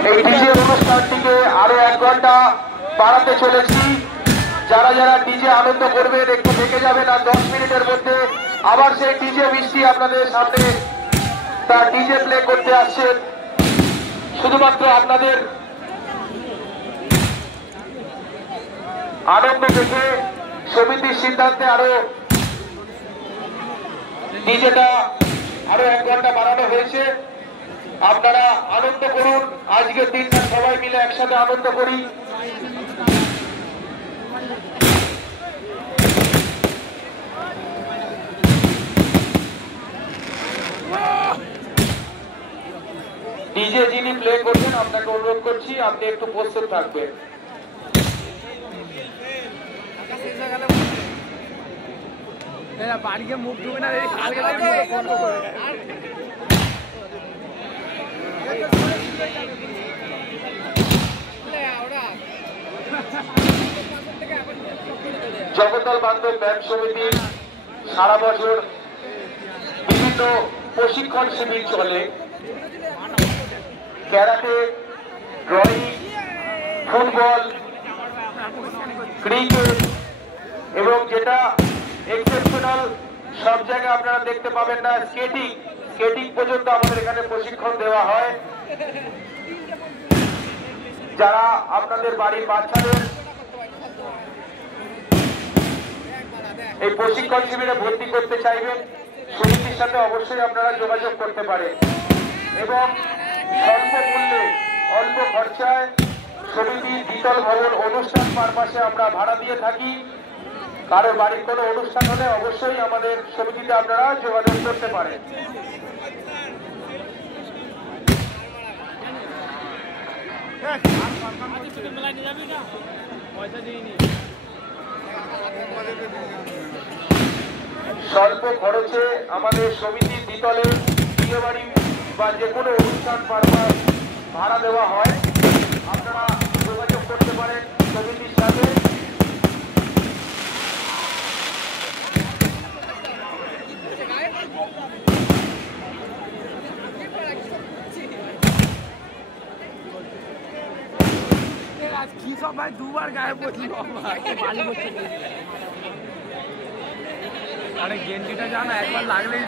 এই ডিজে অনুষ্ঠানটিকে আরো 1 ঘন্টা বাড়াতে চলেছি। যারা যারা ডিজে আনন্দ করবেন একটু থেকে যাবেন, আর 10 মিনিটের মধ্যে আবার সেই ডিজে মিষ্টি আপনাদের সামনে তার ডিজে প্লে করতে আসছেন। শুধুমাত্র আপনাদের আনন্দ দেখে সমিতির সিদ্ধান্তে আরো ডিজেটা আরো 1 ঘন্টা বাড়ানো হয়েছে। আপনারা আনন্দ করুন, আজকের দিনটা সবাই মিলে একসাথে আনন্দ করি। ডিজে যিনি প্লে করবেন আপনাকে অনুরোধ করছি আপনি একটু প্রস্তুত থাকবেন। বাড়িকে মুখ ঢুকে না জগদ্দল বান্ধব ব্যাংক সমিতির সারা বছর বিভিন্ন প্রশিক্ষণ শিবির চলে। ক্যারাটে, ড্রয়িং, ফুটবল, ক্রিকেট এবং যেটা এক্সেপশনাল সব জায়গায় আপনারা দেখতে পাবেন না, স্কেটিং পর্যন্ত আমাদের এখানে প্রশিক্ষণ দেওয়া হয়। যারা আপনাদের বাড়ির বাচ্চাদের এই প্রশিক্ষণ শিবিরে ভর্তি করতে চাইবেন সমিতির সাথে অবশ্যই আপনারা যোগাযোগ করতে পারেন এবং স্বল্প মূল্যে অল্প খরচায় সমিতি দ্বিতল ভবন অনুষ্ঠান পারপাসে আমরা ভাড়া দিয়ে থাকি। কারো বাড়ির কোনো অনুষ্ঠান হলে অবশ্যই আমাদের সমিতিতে আপনারা যোগাযোগ করতে পারেন। স্বল্প খরচে আমাদের সমিতির দ্বিতলে বিয়ে বাড়ি বা যে কোনো অনুষ্ঠান পারপাস ভাড়া দেওয়া হয়। আপনারা যোগাযোগ করতে পারেন সমিতির সাথে। কি সব ভাই দুবার গায়ে পড়লি আরে গেঞ্জিটা জানা একবার লাগলেই